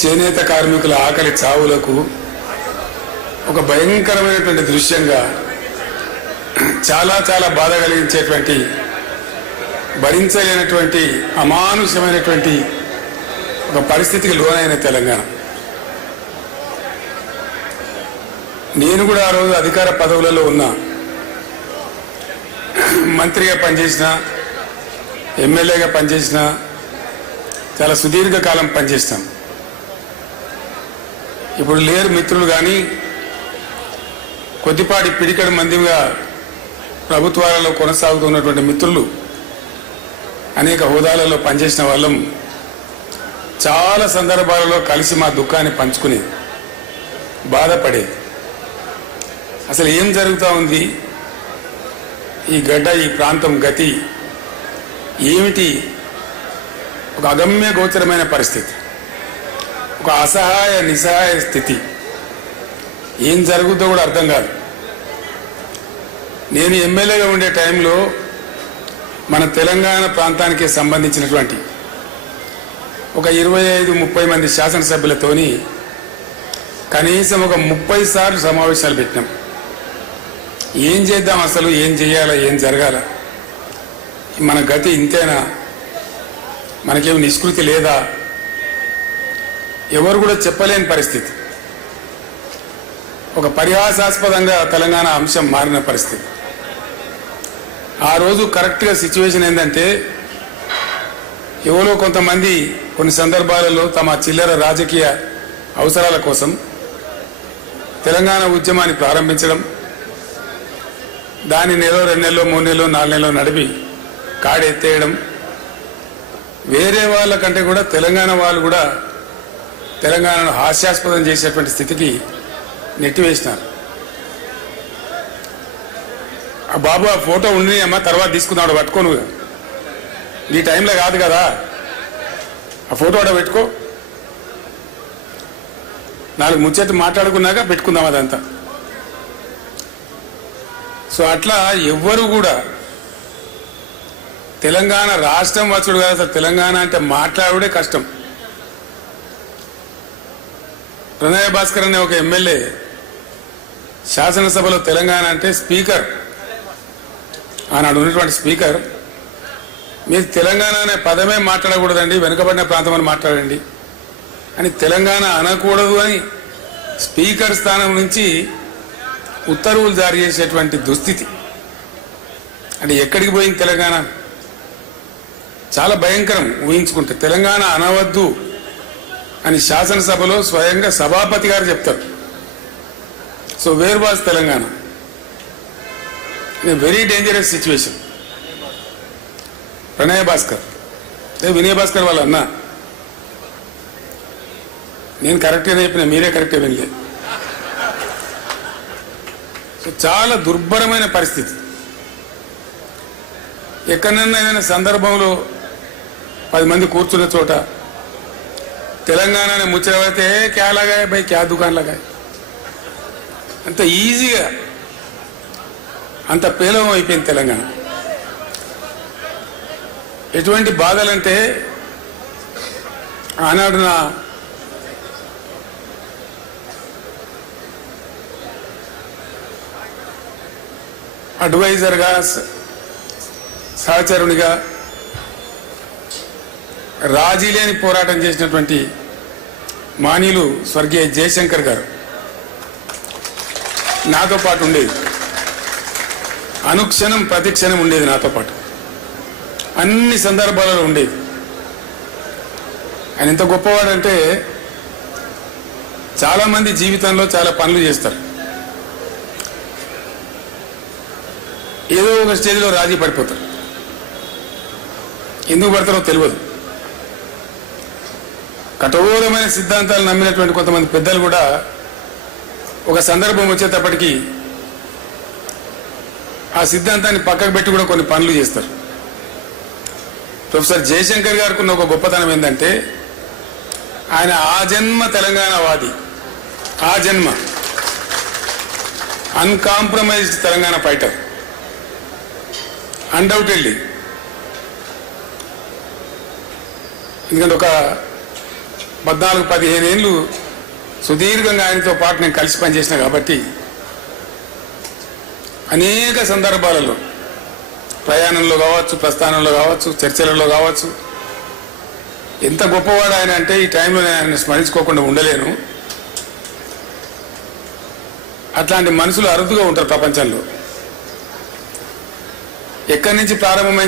చేనేత కార్మికుల ఆకలి చావులకు ఒక భయంకరమైనటువంటి దృశ్యంగా చాలా చాలా బాధ కలిగించేటువంటి భరించలేనటువంటి అమానుషమైనటువంటి ఒక పరిస్థితికి లోనైన తెలంగాణ. నేను కూడా ఆ రోజు అధికార పదవులలో ఉన్నా, మంత్రిగా పనిచేసిన, ఎమ్మెల్యేగా పనిచేసిన, చాలా సుదీర్ఘకాలం పనిచేస్తాం. ఇప్పుడు లేరు మిత్రులు, కానీ కొద్దిపాటి పిడికడి మందిగా ప్రభుత్వాలలో కొనసాగుతున్నటువంటి మిత్రులు, అనేక హోదాలలో పనిచేసిన వాళ్ళం చాలా సందర్భాలలో కలిసి మా దుఃఖాన్ని పంచుకునేది, బాధపడేది. అసలు ఏం జరుగుతూ ఉంది, ఈ గడ్డ, ఈ ప్రాంతం గతి ఏమిటి? ఒక అగమ్య గోచరమైన పరిస్థితి, ఒక అసహాయ నిస్సహాయ స్థితి. ఏం జరుగుతుందో కూడా అర్థం కాదు. నేను ఎమ్మెల్యేగా ఉండే టైంలో మన తెలంగాణ ప్రాంతానికి సంబంధించినటువంటి ఒక 25-30 మంది శాసనసభ్యులతోని కనీసం ఒక 30 సార్లు సమావేశాలు పెట్టినాం. ఏం చేద్దాం, అసలు ఏం చేయాలా, ఏం జరగాల, మన గతి ఇంతేనా, మనకేమి నిష్కృతి లేదా, ఎవరు కూడా చెప్పలేని పరిస్థితి. ఒక పరిహాసాస్పదంగా తెలంగాణ అంశం మారిన పరిస్థితి. ఆ రోజు కరెక్ట్గా సిచ్యువేషన్ ఏంటంటే, ఎవరో కొంతమంది కొన్ని సందర్భాలలో తమ చిల్లర రాజకీయ అవసరాల కోసం తెలంగాణ ఉద్యమాన్ని ప్రారంభించడం, దాన్ని నెలలో 2 నెలలో 3 నెలలో 4 నెలలో నడిపి కాడెత్తేయడం, వేరే వాళ్ళ కంటే కూడా తెలంగాణ వాళ్ళు కూడా తెలంగాణను హాస్యాస్పదం చేసేటువంటి స్థితికి నెట్టివేసినారు. ఆ బాబు ఆ ఫోటో ఉండి అమ్మా తర్వాత తీసుకున్నాడు, పట్టుకోను, ఈ టైంలో కాదు కదా, ఆ ఫోటో అక్కడ పెట్టుకో, 4 ముచ్చట్లు మాట్లాడుకున్నాక పెట్టుకుందాం అదంతా. సో అట్లా ఎవ్వరు కూడా తెలంగాణ రాష్ట్రం వచ్చుడు కాదు, అసలు తెలంగాణ అంటే మాట్లాడుడే కష్టం. ప్రణయ భాస్కర్ అనే ఒక ఎమ్మెల్యే శాసనసభలో తెలంగాణ అంటే స్పీకర్, ఆనాడు ఉన్నటువంటి స్పీకర్, మీరు తెలంగాణ అనే పదమే మాట్లాడకూడదండి, వెనుకబడిన ప్రాంతం అని మాట్లాడండి అని, తెలంగాణ అనకూడదు అని స్పీకర్ స్థానం నుంచి ఉత్తర్వులు జారీ చేసేటువంటి దుస్థితి. అంటే ఎక్కడికి పోయింది తెలంగాణ? చాలా భయంకరం ఊహించుకుంటే. తెలంగాణ అనవద్దు అని శాసనసభలో స్వయంగా సభాపతి గారు చెప్తారు. So where was Telangana? Very dangerous situation. ప్రణయ భాస్కర్, వినయ్ భాస్కర్ వాళ్ళ అన్న, నేను కరెక్ట్గానే చెప్పిన, మీరే కరెక్ట్గా వినలేదు. సో చాలా దుర్భరమైన పరిస్థితి. ఎక్కడన్నా ఏదైనా సందర్భంలో 10 మంది కూర్చున్న చోట తెలంగాణ ముచ్చట పడితే క్యా లగాయ భయ్, క్యా దుకాన్ లగాయ, అంత ఈజీగా, అంత పేలవం అయిపోయింది తెలంగాణ. ఎటువంటి బాధలంటే, ఆనాడు నా అడ్వైజర్గా, సహచరునిగా రాజీ లేని పోరాటం చేసినటువంటి మానీయులు స్వర్గీయ జయశంకర్ గారు నాతో పాటు ఉండేది. అనుక్షణం ప్రతిక్షణం ఉండేది నాతో పాటు, అన్ని సందర్భాలలో ఉండేది. ఆయన ఎంత గొప్పవాడంటే, చాలామంది జీవితంలో చాలా పనులు చేస్తారు, ఏదో ఒక స్టేజ్లో రాజీ పడిపోతారు. ఎందుకు పడతారో తెలియదు. కఠోరమైన సిద్ధాంతాలు నమ్మినటువంటి కొంతమంది పెద్దలు కూడా ఒక సందర్భం వచ్చేటప్పటికీ ఆ సిద్ధాంతాన్ని పక్కకు పెట్టి కూడా కొన్ని పనులు చేస్తారు. ప్రొఫెసర్ జయశంకర్ గారికి ఉన్న ఒక గొప్పతనం ఏంటంటే, ఆయన ఆజన్మ తెలంగాణవాది, ఆజన్మ అన్కాంప్రమైజ్డ్ తెలంగాణ ఫైటర్, అన్డౌటెడ్లీ. ఎందుకంటే ఒక 14-15 ఏళ్ళు సుదీర్ఘంగా ఆయనతో పాటు నేను కలిసి పనిచేసిన కాబట్టి అనేక సందర్భాలలో ప్రయాణంలో కావచ్చు, ప్రస్థానంలో కావచ్చు, చర్చలలో కావచ్చు, ఎంత గొప్పవాడు ఆయన అంటే ఈ టైంలో నేను ఆయన స్మరించుకోకుండా ఉండలేను. అట్లాంటి మనుషులు అరుదుగా ఉంటారు ప్రపంచంలో. ఎక్కడి నుంచి ప్రారంభమైంది